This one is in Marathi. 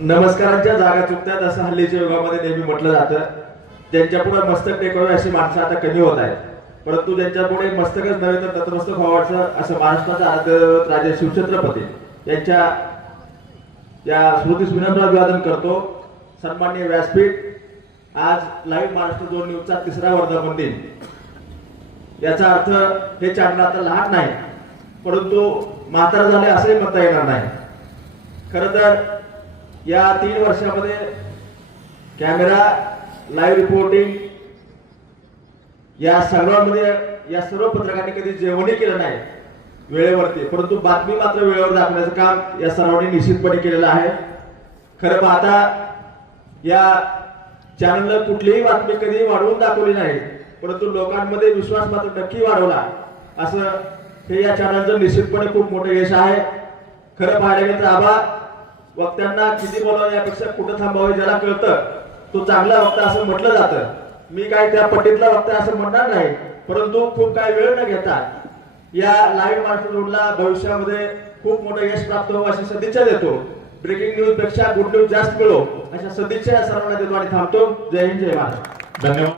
नमस्कारांच्या जागा चुकतात असं हल्लीच्या युगामध्ये नेहमी म्हटलं जातं. त्यांच्या पुढे मस्तक टेकावे अशी माणसं आता कमी होत आहेत. परंतु त्यांच्या पुढे मस्तकच नव्हे तर तत्मस्तक व्हावाचं असं महाराष्ट्राचा आराध्य राजे शिवछत्रपती यांच्या या स्मृतीस विनम्र अभिवादन करतो. सन्मान्य व्यासपीठ आज लाईव्ह महाराष्ट्र दोन न्यूजचा तिसरा वर्धापन दिन. याचा अर्थ हे चॅनल आता लहान नाही परंतु म्हातारा झाले असंही म्हणता येणार नाही. खर तर या तीन वर्षामध्ये कॅमेरा लाईव्ह रिपोर्टिंग या सर्वांमध्ये या सर्व पत्रकारांनी कधी जेवणही केलं नाही वेळेवरती. परंतु बातमी मात्र वेळेवर दाखवण्याचं काम या सर्वांनी निश्चितपणे केलेलं आहे. खरं पाहता या चॅनलला कुठलीही बातमी कधी वाढवून दाखवली नाही परंतु लोकांमध्ये विश्वास मात्र नक्की वाढवला. असं हे या चॅनलचं निश्चितपणे खूप मोठं यश आहे. खरं पाहायला गेलं तर आबा वक्त्यांना किती बोलावं यापेक्षा कुठं थांबावं ज्याला कळतं तो चांगला वक्ता असं म्हटलं जातं. मी काय त्या पट्टीतला वक्ता असं म्हणणार नाही परंतु खूप काय वेळ न घेता या लाईव्ह महाराष्ट्र रोडला भविष्यामध्ये खूप मोठं यश प्राप्त व्हावं अशी सदिच्छा देतो. ब्रेकिंग न्यूजपेक्षा गुड न्यूज जास्त मिळो अशा सदिच्छा या सर्वांना देतो आणि थांबतो. जय हिंद जय महाराष्ट्र. धन्यवाद.